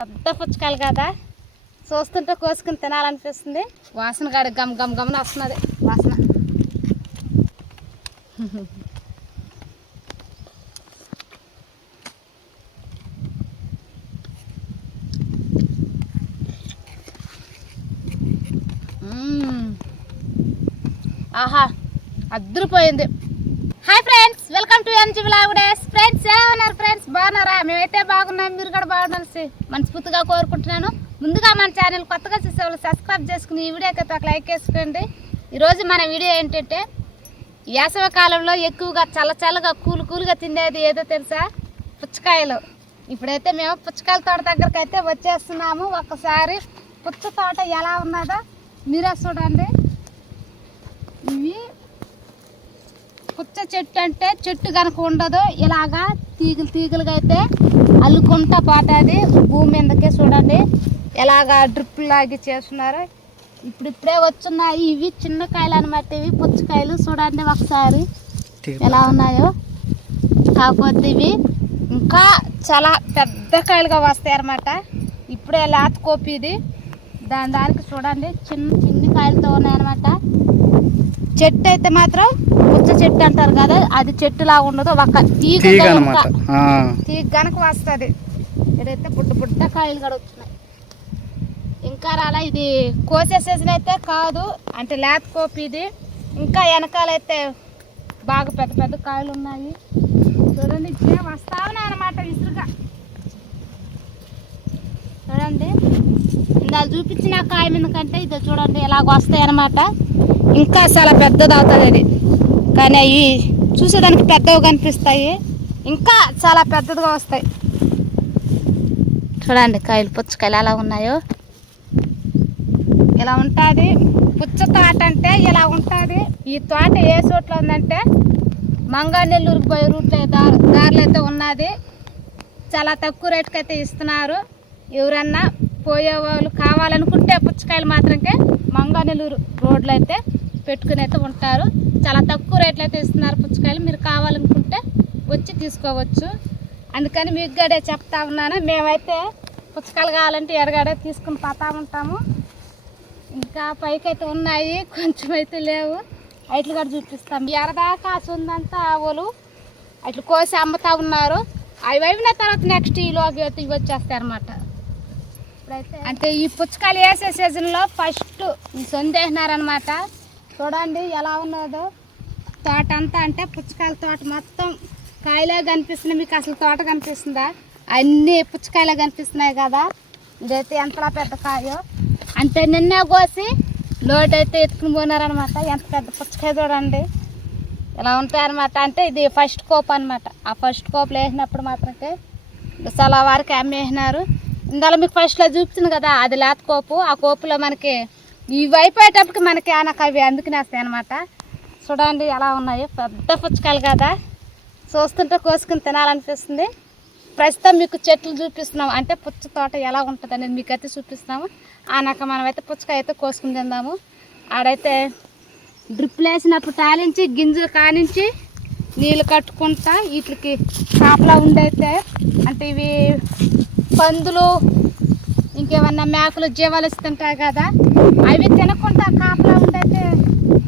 పెద్ద పుచ్చకాయలు కదా, చూస్తుంటే కోసుకుని తినాలనిపిస్తుంది. వాసన కాడ గమ్ గమ్ గమన వస్తున్నది వాసన. ఆహా, అద్దరిపోయింది. Hi friends, welcome to N G vlog days. Friends ఎలా ఉన్నారు? ఫ్రెండ్స్ బాగున్నారా? మేమైతే బాగున్నాం, మీరు కూడా బాగుండాలి మనస్ఫూర్తిగా కోరుకుంటున్నాను. ముందుగా మన ఛానల్ కొత్తగా చూసేవాళ్ళు సబ్స్క్రైబ్ చేసుకుని ఈ వీడియోకి ఒక లైక్ వేసుకోండి. ఈరోజు మన వీడియో ఏంటంటే, వేసవి కాలంలో ఎక్కువగా చల్లగా కూలుగా తినేది ఏదో తెలుసా? పుచ్చకాయలు. ఇప్పుడైతే మేము పుచ్చకాయల తోట దగ్గరికి అయితే వచ్చేస్తున్నాము. ఒక్కసారి పుచ్చ తోట ఎలా ఉన్నదో మీరే చూడండి. ఇవి పుచ్చ చెట్టు అంటే చెట్టు కనుక ఉండదు, ఇలాగా తీగలుగా అయితే అల్లుకుంటా పోతుంది భూమి మీదకే. చూడండి ఎలాగా డ్రిప్ లాగి చేస్తున్నారు. ఇప్పుడే వచ్చున్నాయి. ఇవి చిన్న కాయలు అనమాట, ఇవి పుచ్చకాయలు. చూడండి ఒకసారి ఎలా ఉన్నాయో. కాకపోతే ఇవి ఇంకా చాలా పెద్ద కాయలుగా వస్తాయి అన్నమాట. ఇప్పుడే లేత కోపి ఇది. దానికి చూడండి చిన్ని కాయలతో ఉన్నాయన్నమాట. చెట్టు అయితే మాత్రం పుచ్చ చెట్టు అంటారు కదా, అది చెట్టులా ఉండదు, ఒక తీగ కనుక వస్తుంది. ఇదైతే బుడ్డ కాయలు కూడా వచ్చినాయి, ఇంకా రాలా. ఇది కోసే సీజన్ అయితే కాదు, అంటే లేత కోపి ఇది. ఇంకా వెనకాలైతే బాగా పెద్ద కాయలు ఉన్నాయి. చూడండి ఇప్పుడే వస్తా ఉన్నాయి అన్నమాట విసురుగా. చూడండి ఇందాక చూపించిన కాయ మీద కంటే ఇది చూడండి ఎలాగ వస్తాయి అన్నమాట. ఇంకా చాలా పెద్దది అవుతుంది అది, కానీ అవి చూసేదానికి పెద్దవి కనిపిస్తాయి, ఇంకా చాలా పెద్దదిగా వస్తాయి. చూడండి కాయలు, పుచ్చకాయలు ఎలా ఉన్నాయో. ఇలా ఉంటుంది పుచ్చ తోట అంటే, ఇలా ఉంటుంది. ఈ తోట ఏ చోట్ల ఉందంటే మంగనెల్లూరుకి పోయే రూట్లో దారిలో అయితే ఉన్నది. చాలా తక్కువ రేటుకి అయితే ఇస్తున్నారు. ఎవరన్నా పోయేవాళ్ళు కావాలనుకుంటే పుచ్చకాయలు మాత్రమే మంగనెల్లూరు రోడ్లో అయితే పెట్టుకుని అయితే ఉంటారు. చాలా తక్కువ రేట్లు అయితే ఇస్తున్నారు పుచ్చకాయలు. మీరు కావాలనుకుంటే వచ్చి తీసుకోవచ్చు. అందుకని మీకు గడే చెప్తా ఉన్నాను. మేమైతే పుచ్చకాయలు కావాలంటే ఎరగడే తీసుకుని పోతా ఉంటాము. ఇంకా పైకి అయితే ఉన్నాయి, కొంచెం అయితే లేవు. అట్లు కూడా చూపిస్తాం. ఎరదాకా కాసు ఉందంతా ఆవులు అట్లు కోసి అమ్ముతా ఉన్నారు. అవి అయిన తర్వాత నెక్స్ట్ ఈలోకి అయితే ఇవి వచ్చేస్తాయి అన్నమాట. ఇప్పుడైతే అంటే ఈ పుచ్చకాయలు వేసే సీజన్లో ఫస్ట్ ఈ సందేసినారనమాట. చూడండి ఎలా ఉన్నదో తోట అంతా. అంటే పుచ్చకాయల తోట మొత్తం కాయలే కనిపిస్తున్నాయి. మీకు అసలు తోట కనిపిస్తుందా? అన్నీ పుచ్చకాయలే కనిపిస్తున్నాయి కదా. ఇదైతే ఎంతలా పెద్ద కాయో. అంటే నిన్నే కోసి లోడ్ అయితే ఎత్తుకుని పోయినారనమాట. ఎంత పెద్ద పుచ్చకాయ చూడండి ఇలా ఉంటాయన్నమాట. అంటే ఇది ఫస్ట్ కోప్ అనమాట. ఆ ఫస్ట్ కోప్లో వేసినప్పుడు మాత్రమే చాలా వారికి అమ్మేసినారు. ఇందులో మీకు ఫస్ట్లో చూపించింది కదా, అది లేత కోపు. ఆ కోపులో మనకి ఇవి అయిపోయేటప్పటికి మనకి ఆనక అవి అందుకునేస్తాయి అనమాట. చూడండి ఎలా ఉన్నాయి, పెద్ద పుచ్చకాయలు కదా, చూస్తుంటే కోసుకుని తినాలనిపిస్తుంది. ప్రస్తుతం మీకు చెట్లు చూపిస్తున్నాం, అంటే పుచ్చ తోట ఎలా ఉంటుంది అనేది మీకు అయితే చూపిస్తున్నాము. ఆనక మనమైతే పుచ్చకాయ అయితే కోసుకుని తిందాము. ఆడైతే డ్రిప్లు వేసినప్పుడు తాలించి గింజలు కానించి నీళ్ళు కట్టుకుంటా వీటికి కాపలా ఉండైతే, అంటే ఇవి పందులు ఇంకేమన్నా మేకలు జీవాలు ఇస్తుంటాయి కదా, అవి తినకుండా కాపలా ఉండైతే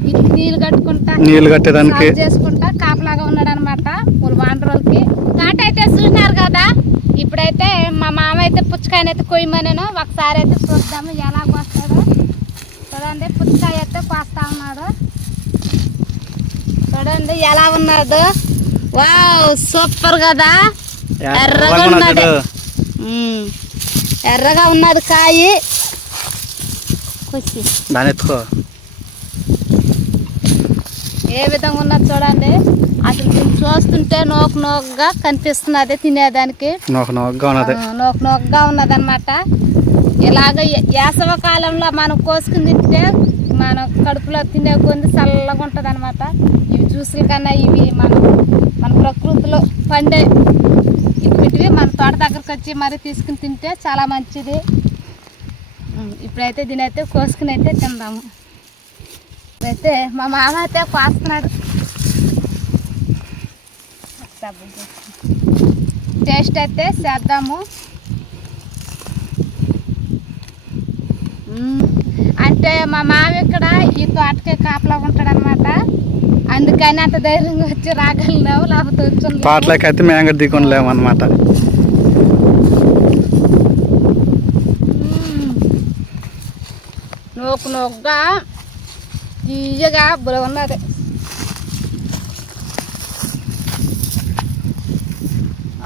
వీటికి నీళ్ళు కట్టుకుంటా నీళ్ళు కట్టేదానికి చేసుకుంటా కాపలాగా ఉన్నాడు అనమాట. వాళ్ళు వాండరోళ్ళకి తోట అయితే చూసినారు కదా. ఇప్పుడైతే మా మామ అయితే పుచ్చకాయని అయితే కొయ్యమనేను. ఒకసారి అయితే చూద్దాము ఎలా కోస్తాడో. చూడండి పుచ్చకాయ అయితే కోస్తా ఉన్నాడు. చూడండి ఎలా ఉన్నాడు. వావ్ సూపర్ కదా, ఎర్రగా ఉన్నది. ఎర్రగా ఉన్నది కాయ. ఏ విధంగా ఉన్నది చూడండి. అసలు చూస్తుంటే నోకుగా కనిపిస్తున్నది తినేదానికి. నోకుగా ఉన్నది అనమాట. ఇలాగ వేసవ కాలంలో మనం కోసుకుని తింటే మన కడుపులో తినే కొంది చల్లగా ఉంటుంది అనమాట. ఇవి జ్యూసుల కన్నా ఇవి మన ప్రకృతిలో పండే ఇవి మన తోట దగ్గరకు వచ్చి మరి తీసుకుని తింటే చాలా మంచిది. ఇప్పుడైతే దీని అయితే కోసుకుని అయితే తిందాము. ఇప్పుడైతే మా మామ అయితే కోస్తున్నాడు. టేస్ట్ అయితే చేద్దాము. అంటే మా మామ ఇక్కడ ఈ తోటకే కాపలా ఉంటాడు అనమాట. అందుకని అంత ధైర్యంగా వచ్చి రాగలిగినావు, లేకపోతే తోటలోకి అయితే మేము కూడా దిగుండలేము అనమాట. నోకుగా తీయగా బుల ఉన్నది.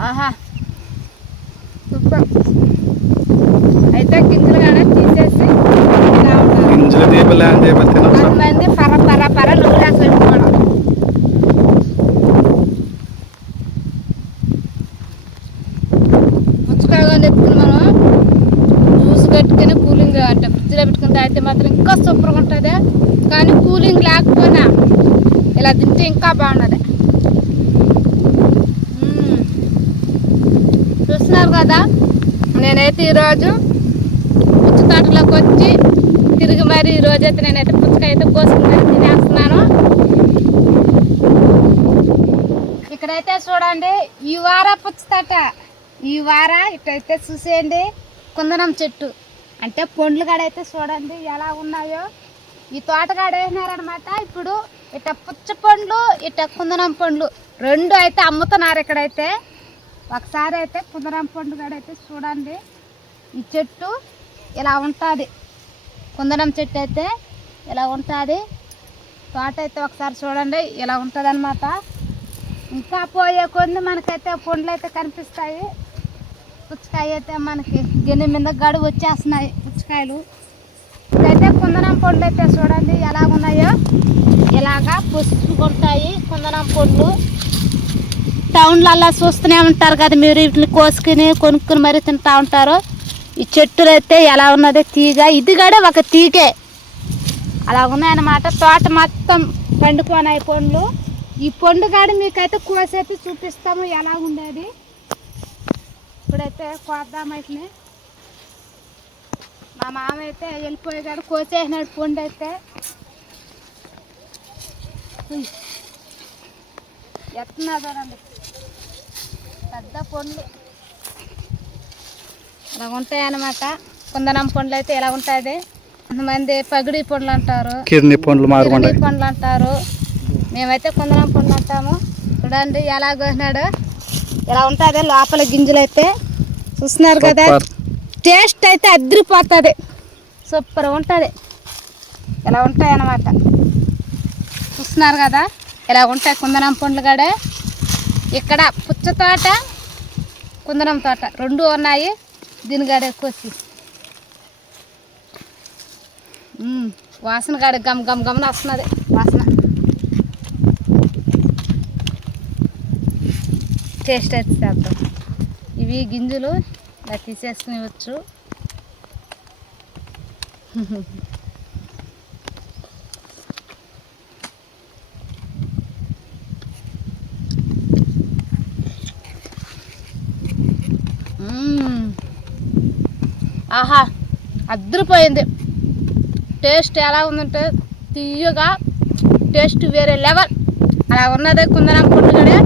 ఆహా సూపర్. అయితే గింజలు కానీ తీసేసి కొంతమంది పర పర పర నూరేసి పెట్టుకోవడం. పుచ్చకాయ ఎత్తుకుని మనం జ్యూస్ పెట్టుకుని కూలింగ్ అంటే ఫ్రిడ్జ్లో పెట్టుకుని తాగితే మాత్రం ఇంకా సూపర్గా ఉంటుంది. కానీ కూలింగ్ లేకపోయినా ఇలా తింటే ఇంకా బాగున్నది. చూస్తున్నారు కదా, నేనైతే ఈరోజు పుచ్చ తోటలోకి వచ్చి తిరిగి మరి ఈరోజైతే నేనైతే పుచ్చకాయ అయితే కోసుకుని తినేస్తున్నాను. ఇక్కడైతే చూడండి, ఈ వార పుచ్చ తోట, ఈ వార ఇక్కడైతే చూసేయండి కుందనం చెట్టు. అంటే పండ్లు కాడైతే చూడండి ఎలా ఉన్నాయో. ఈ తోటగాడ వేసినారనమాట. ఇప్పుడు ఇట్ట పుచ్చ పండ్లు, ఇట్ట కుందనం పండ్లు రెండు అయితే అమ్ముతున్నారు ఇక్కడైతే. ఒకసారి అయితే కుందనం పండు కాడైతే చూడండి, ఈ చెట్టు ఇలా ఉంటుంది. కుందనం చెట్టు అయితే ఇలా ఉంటుంది. తోట అయితే ఒకసారి చూడండి ఇలా ఉంటుంది అనమాట. ఇంకా పోయే కొన్ని మనకైతే పండ్లు అయితే కనిపిస్తాయి. పుచ్చకాయ అయితే మనకి గిన్నె మీద గడువు వచ్చేస్తున్నాయి పుచ్చకాయలు. ఇదైతే కుందనం పండ్లు అయితే చూడండి ఎలా ఉన్నాయో. ఇలాగా పుచ్చుకుంటాయి కుందనం పండ్లు. టౌన్లలో చూస్తూనే ఉంటారు కదా మీరు, వీటిని కోసుకుని కొనుక్కుని మరీ తింటూ ఉంటారు. ఈ చెట్టులు అయితే ఎలా ఉన్నది తీగ, ఇది కూడా ఒక తీగే అలా ఉన్నాయన్నమాట. తోట మొత్తం పండుకోనాయి పండ్లు. ఈ పండు కాడ మీకైతే కోసైతే చూపిస్తాము ఎలా ఉండేది. ఇప్పుడైతే కోద్దాం వీటిని. మా మామ అయితే వెళ్ళిపోయి కాడ కోసేసినాడు పండు అయితే. ఎత్తున్నా చూడండి పెద్ద పండ్లు ఇలా ఉంటాయి అన్నమాట. కుందనం పండ్లు అయితే ఇలా ఉంటుంది. కొంతమంది పగిడి పండ్లు అంటారు, కిర్ని పండ్లు అంటారు. మేమైతే కుందనం పండ్లు అంటాము. చూడండి ఎలా కోసినాడు, ఇలా ఉంటుంది లోపల గింజలు అయితే. చూస్తున్నారు కదా, టేస్ట్ అయితే అదిరిపోతుంది, సూపర్ ఉంటుంది. ఇలా ఉంటాయి అన్నమాట. చూస్తున్నారు కదా ఇలా ఉంటాయి కుందనం పండ్లు కాడే. ఇక్కడ పుచ్చ తోట, కుందనం తోట రెండు ఉన్నాయి. దీనిగాడే కోసి వాసన కాడ గమ్ గమ్ గమన వస్తున్నది వాసన. టేస్ట్ అయితే చేద్దాం. ఇవి గింజలు ఇలా తీసేసుకునివచ్చు. ఆహా అద్దరిపోయింది. టేస్ట్ ఎలా ఉందంటే తీయగా, టేస్ట్ వేరే లెవెల్ అలా ఉన్నది. కుందనం పండు కూడా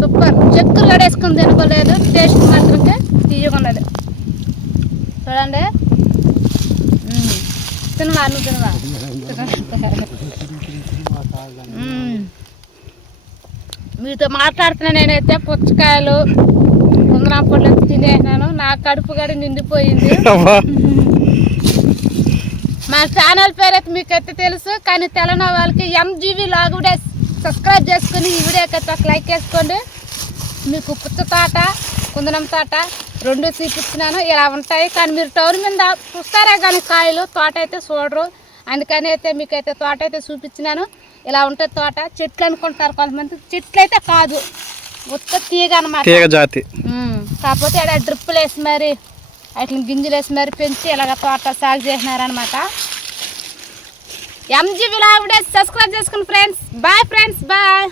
సూపర్. చక్కెర కూడా వేసుకుని తినకోలేదు, టేస్ట్ మాత్రం తీయగా ఉన్నది. చూడండి, తినవా నువ్వు తినవా. మీతో మాట్లాడుతున్నా నేనైతే పుచ్చకాయలు కుందనం పండ్లు తినేసినాను. నా కడుపు కూడా నిండిపోయింది. మా ఛానల్ పేరు అయితే మీకైతే తెలుసు, కానీ తెలంగాణ వాళ్ళకి ఎంజీవి లాగ్ కూడా సబ్స్క్రైబ్ చేసుకుని ఈ వీడియోకి అయితే ఒక లైక్ వేసుకోండి. మీకు పుచ్చ తోట, కుందనం తోట రెండు చూపించినాను ఇలా ఉంటాయి. కానీ మీరు టౌన్ మీద చూస్తారే కానీ కాయలు, తోట అయితే చూడరు. అందుకని అయితే మీకైతే తోట అయితే చూపించినాను. ఇలా ఉంటుంది తోట. చెట్లు అనుకుంటారు కొంతమంది, చెట్లు అయితే కాదు, మొత్తం తీగ అనమాట, తీగ జాతి. కాకపోతే ఇక్కడ డ్రిప్పులు వేసి మరి వాటిని గింజలు వేసి మరి పెంచి ఇలాగ తోట సాగు చేసినారనమాట. ఎంజీవి లాగ్ సబ్స్క్రైబ్ చేసుకుని ఫ్రెండ్స్. Bye friends, bye.